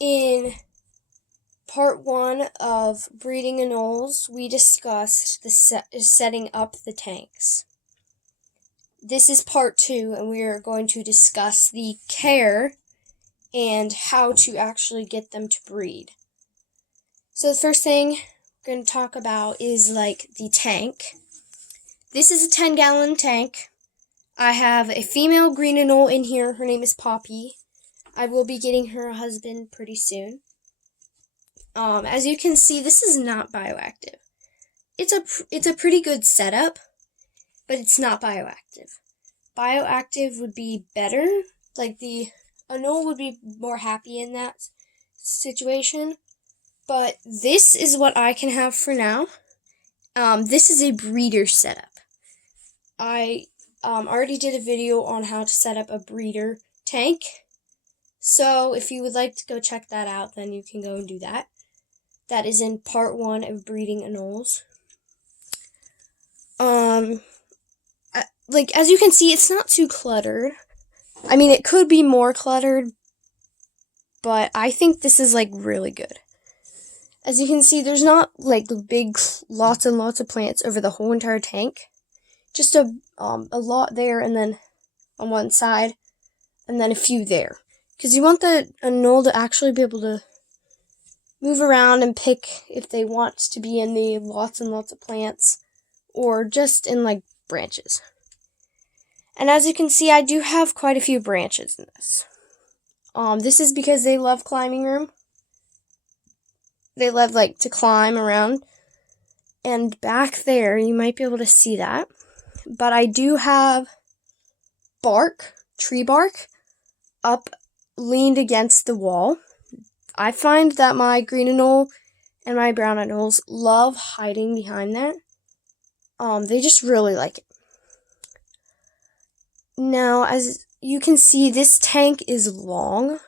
In part 1 of breeding anoles, we discussed the setting up the tanks. This is part 2, and we are going to discuss the care and how to actually get them to breed. So the first thing we're going to talk about is the tank. This is a 10-gallon tank. I have a female green anole in here. Her name is Poppy. I will be getting her a husband pretty soon. As you can see, this is not bioactive. It's a pretty good setup, but it's not bioactive. Bioactive would be better. The anole would be more happy in that situation. But this is what I can have for now. This is a breeder setup. I already did a video on how to set up a breeder tank. So if you would like to go check that out, then you can go and do that. That is in part 1 of breeding anoles. As you can see, it's not too cluttered. I mean, it could be more cluttered, but I think this is really good. As you can see, there's not big lots and lots of plants over the whole entire tank. Just a lot there, and then on one side, and then a few there. Because you want the anole to actually be able to move around and pick if they want to be in the lots and lots of plants, or just in branches. And as you can see, I do have quite a few branches in this. This is because they love climbing room. They love to climb around. And back there, you might be able to see that. But I do have tree bark, up leaned against the wall. I find that my green anole and my brown anoles love hiding behind that. They just really like it. Now, as you can see, this tank is long.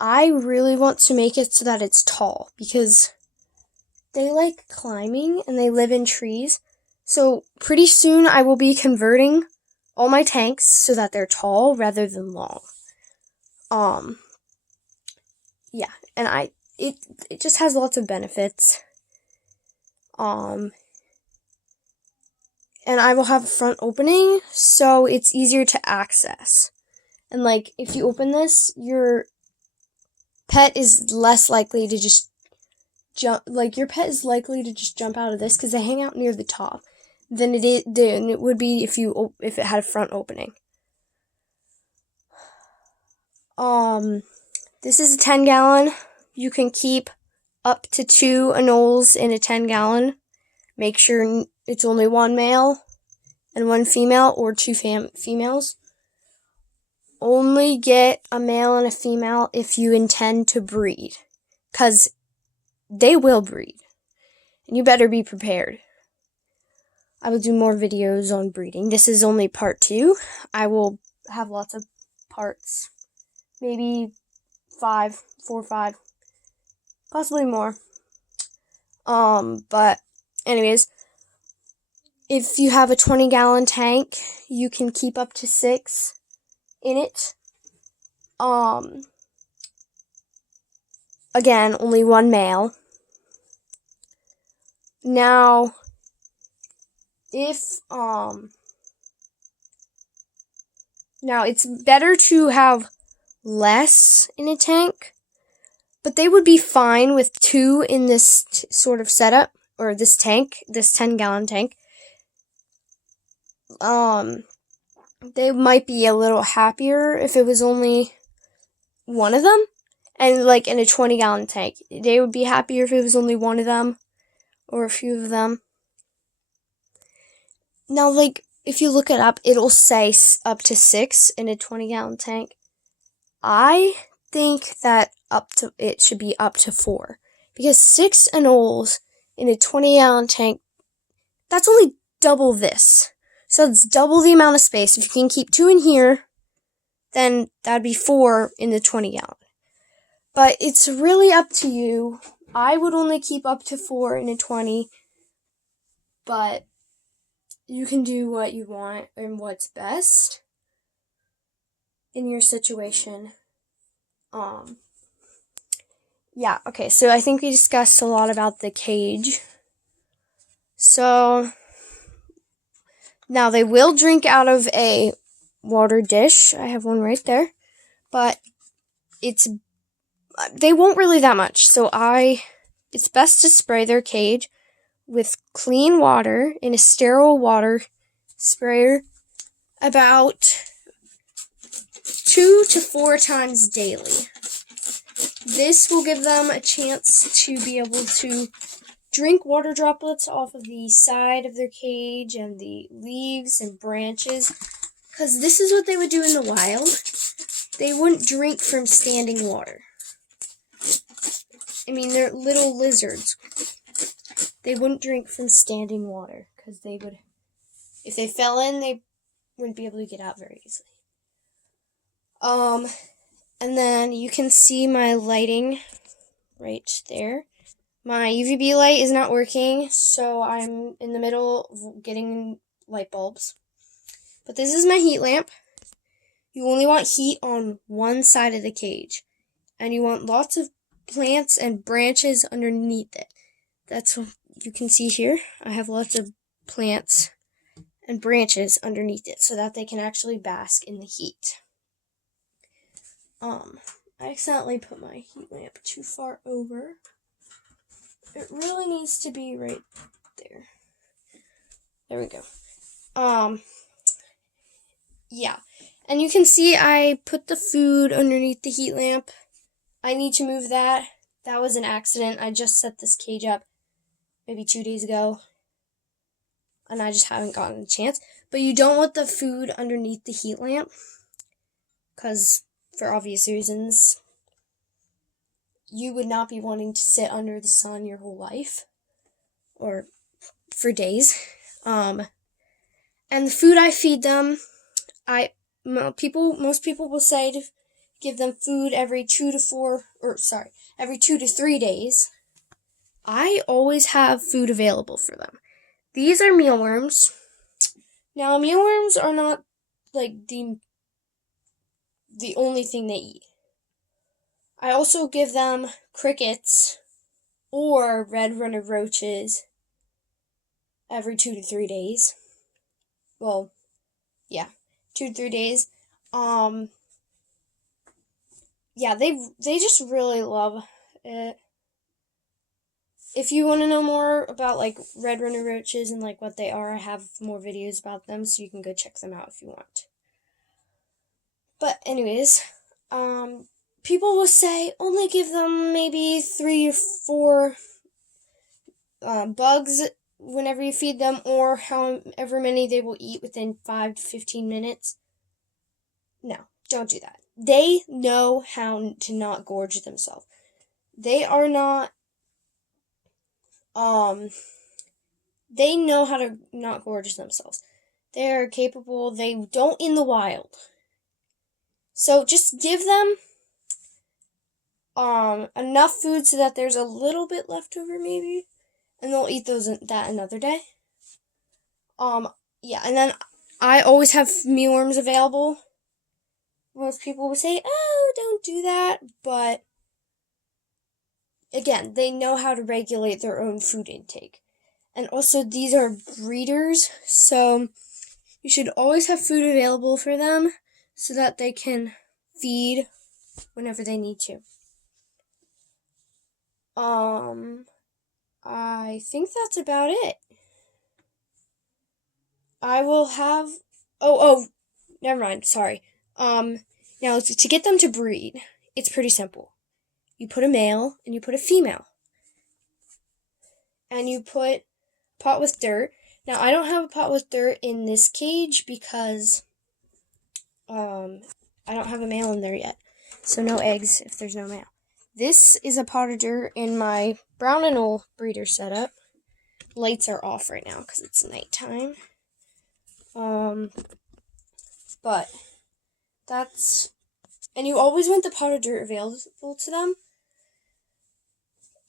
I really want to make it so that it's tall because they like climbing and they live in trees. So pretty soon I will be converting all my tanks so that they're tall rather than long. Yeah, and it just has lots of benefits. And I will have a front opening, so it's easier to access. And if you open this, your pet is less likely to just jump. Your pet is likely to just jump out of this because they hang out near the top than it would be if it had a front opening. This is a 10-gallon. You can keep up to 2 anoles in a 10-gallon. Make sure it's only 1 male and 1 female, or 2 females. Only get a male and a female if you intend to breed, because they will breed, and you better be prepared. I will do more videos on breeding. This is only part 2. I will have lots of parts, maybe 4 or 5, possibly more. But anyways, if you have a 20-gallon tank, you can keep up to 6 in it. Again, only 1 male. Now, it's better to have less in a tank, but they would be fine with 2 in this sort of setup, or this tank, this 10-gallon tank. They might be a little happier if it was only 1 of them. And in a 20-gallon tank, they would be happier if it was only 1 of them, or a few of them. Now, if you look it up, it'll say up to 6 in a 20-gallon tank. I think that it should be up to 4. Because 6 anoles in a 20-gallon tank, that's only double this. So it's double the amount of space. If you can keep 2 in here, then that'd be 4 in the 20-gallon. But it's really up to you. I would only keep up to 4 in a 20, but you can do what you want and what's best in your situation. Yeah, okay, so I think we discussed a lot about the cage. So, now they will drink out of a water dish. I have one right there. But they won't really that much. So it's best to spray their cage with clean water in a sterile water sprayer about 2 to 4 times daily. This will give them a chance to be able to drink water droplets off of the side of their cage and the leaves and branches, because this is what they would do in the wild. They wouldn't drink from standing water. I mean, they're little lizards. They wouldn't drink from standing water, because they would, if they fell in, they wouldn't be able to get out very easily. And then you can see my lighting right there. My UVB light is not working, so I'm in the middle of getting light bulbs. But this is my heat lamp. You only want heat on one side of the cage. And you want lots of plants and branches underneath it. That's what you can see here. I have lots of plants and branches underneath it so that they can actually bask in the heat. I accidentally put my heat lamp too far over. It really needs to be right there. There we go. Yeah. And you can see I put the food underneath the heat lamp. I need to move that. That was an accident. I just set this cage up maybe 2 days ago, and I just haven't gotten a chance. But you don't want the food underneath the heat lamp, because for obvious reasons, you would not be wanting to sit under the sun your whole life, or for days. And the food I feed them, most people will say to give them food every 2 to 3 days. I always have food available for them. These are mealworms. Now, mealworms are not like the only thing they eat. I also give them crickets or red runner roaches every 2 to 3 days. Well, yeah, 2 to 3 days. Yeah, they just really love it. If you want to know more about like red runner roaches and like what they are, I have more videos about them, so you can go check them out if you want. But anyways, people will say only give them maybe 3 or 4 bugs whenever you feed them, or however many they will eat within 5 to 15 minutes. No, don't do that. They know how to not gorge themselves. They are not, they know how to not gorge themselves. They are capable, they don't in the wild. So just give them enough food so that there's a little bit left over maybe, and they'll eat that another day. Yeah, and then I always have mealworms available. Most people will say, "Oh, don't do that," but again, they know how to regulate their own food intake. And also, these are breeders, so you should always have food available for them so that they can feed whenever they need to. I think that's about it. I will have. Oh, never mind. Sorry. Now to get them to breed, it's pretty simple. You put a male and you put a female, and you put a pot with dirt. Now I don't have a pot with dirt in this cage because I don't have a male in there yet, so no eggs if there's no male. This is a pot of dirt in my brown anole breeder setup. Lights are off right now because it's nighttime. But that's, and you always want the pot of dirt available to them.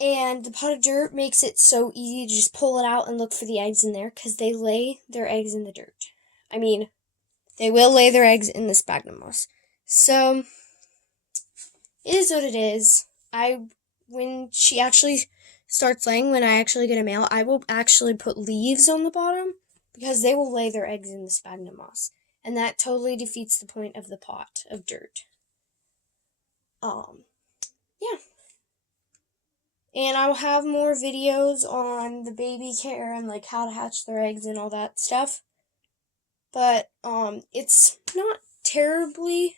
And the pot of dirt makes it so easy to just pull it out and look for the eggs in there, because they lay their eggs in the dirt. I mean, they will lay their eggs in the sphagnum moss. So, it is what it is. I when she actually starts laying, when I actually get a male, I will actually put leaves on the bottom because they will lay their eggs in the sphagnum moss. And that totally defeats the point of the pot of dirt. Yeah. And I will have more videos on the baby care and like how to hatch their eggs and all that stuff. But it's not terribly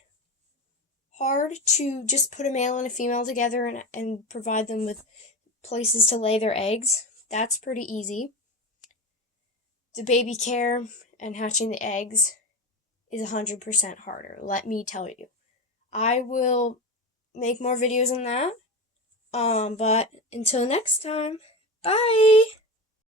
hard to just put a male and a female together and provide them with places to lay their eggs. That's pretty easy. The baby care and hatching the eggs is 100% harder, let me tell you. I will make more videos on that. But until next time, bye!